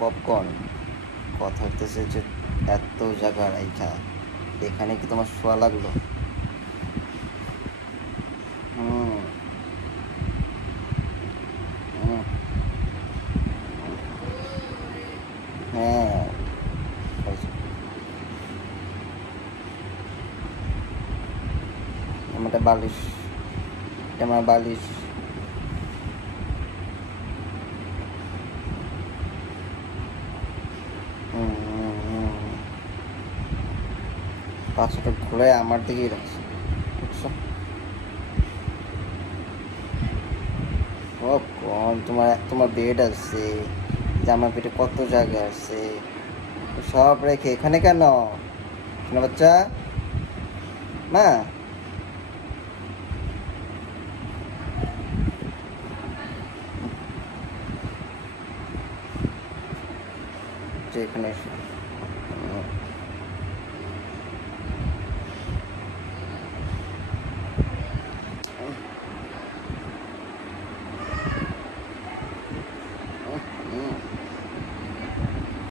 Popcorn. কথা হইতেছে যে এত জায়গা রাইখা এখানে কি তোমার শোয়া লাগলো? হুম হুম, হ্যাঁ খাইছো। আমারটা বালিশ, এটা আমার বালিশ। হুম হুম হুম, পাঁচটা ঘুরে আমার দিকেই রাখছে, বুঝছো? ও কোন তোমার তোমার বেড আছে, জামা পেটে কত জায়গা আছে, সব রেখে এখানে কেন? শোনা বাচ্চা, মা, যে এখানে এসো।